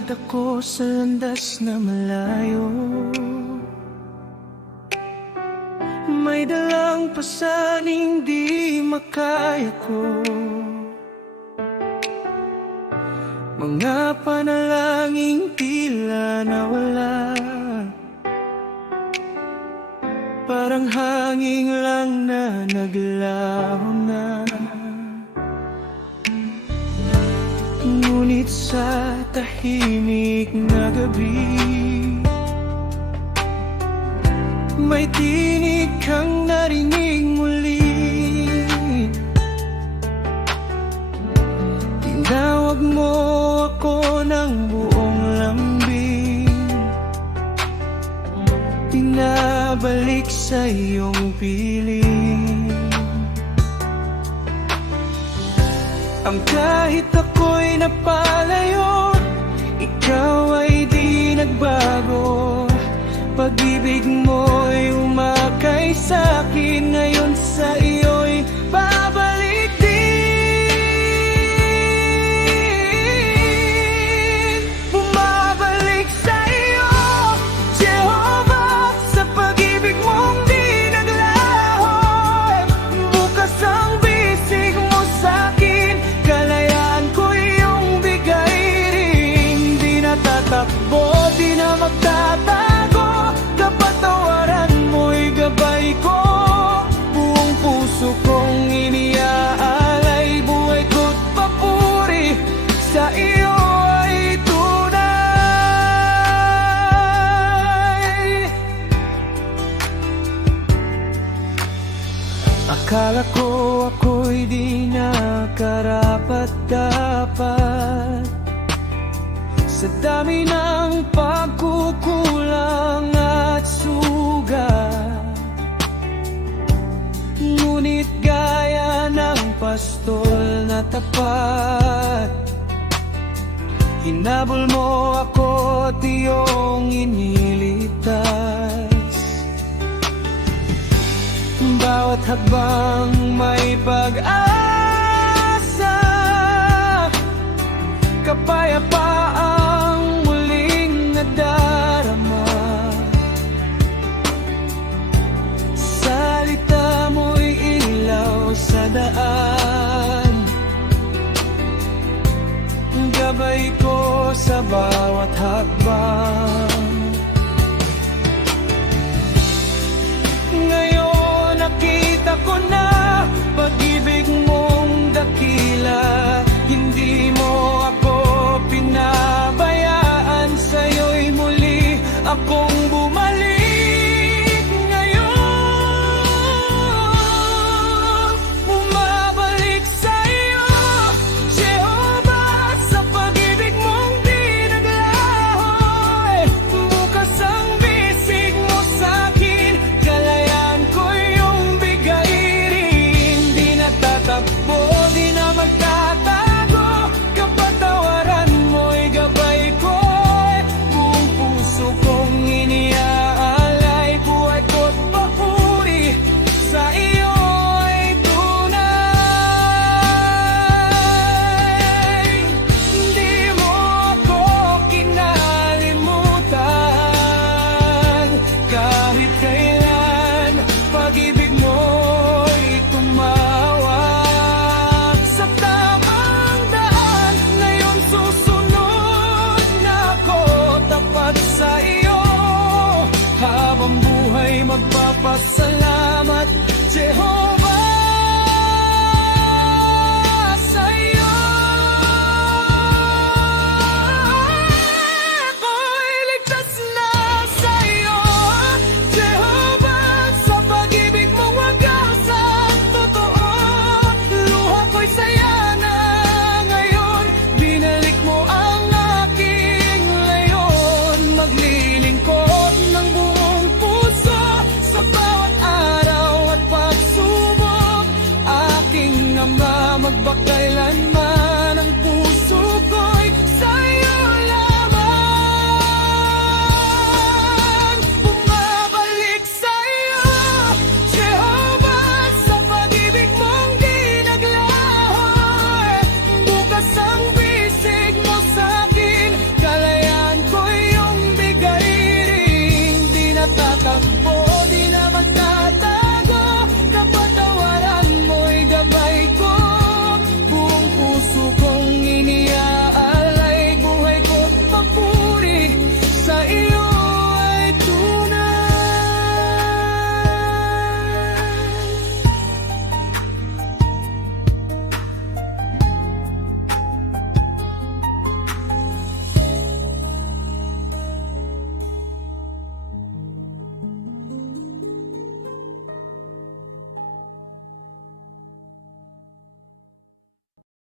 Lumakad ako sa landas na malayo, may dalang pasaning di makaya ko. Mga panalangin tila nawala, parang hangin lang na naglaho na. Ngunit sa tahimik na gabi, may tinig kang narinig muli. Tinawag mo ako ng buong lambing, pinabalik sa iyong piling. Ang kahit ako'y napalayo, ikaw ay di nagbago. Pag-ibig mo'y umakay sa'kin, ngayon sa iyo'y babalik din. Bumabalik sa iyo, Jehovah, sa pag-ibig mong di naglaho. Bukas ang bisig mo sa'kin, kalayaan ko iyong bigay rin. Di na tatakbo, di na magtatago, kapatawaran mo'y gabay ko. Buong puso kong iniaalay, buhay ko't papuri sa iyo ay tunay. Akala ko ako'y di nakarapat-dapat, sa dami ng pagkukulang at sugat. Ngunit gaya ng pastol na tapat, hinabol mo ako at iyong inilitas. Bawat hakbang may pag-asa, kapayapaang muling nadarama. Salita mo'y ilaw sa daan, gabay ko sa bawat hakbang. Ngayon nakita ko na pag-ibig mong dakila. Hindi mo ako pinabayaan, sa'yo'y muli akong bumalik. Ngayon bumabalik sa iyo, Jehovah, sa pag-ibig mong di naglaho. Bukas ang bisig mo sa'kin, kalayaan ko iyong bigay rin. Di na tatakbo, di na magtatago, kapatawaran mo'y gabay ko. Buong puso kong iniaalay, buhay ko't papuri sa iyo ay tunay. Di mo ako kinalimutan, kahit kailan pag-ibig mo'y tumawag. Sa tamang daan, ngayon susunod na ako, tapat sa iyo. Habang buhay magpapasalamat, Jehovah, sa iyo. Ako'y ligtas na sa iyo, Jehovah, sa pag-ibig mong wagas at totoo. Luha ko'y saya na ngayon, binalik mo ang aking layon. Maglilingkod ng buong puso sa bawat araw at pagsubok, aking Ama magpakailanman.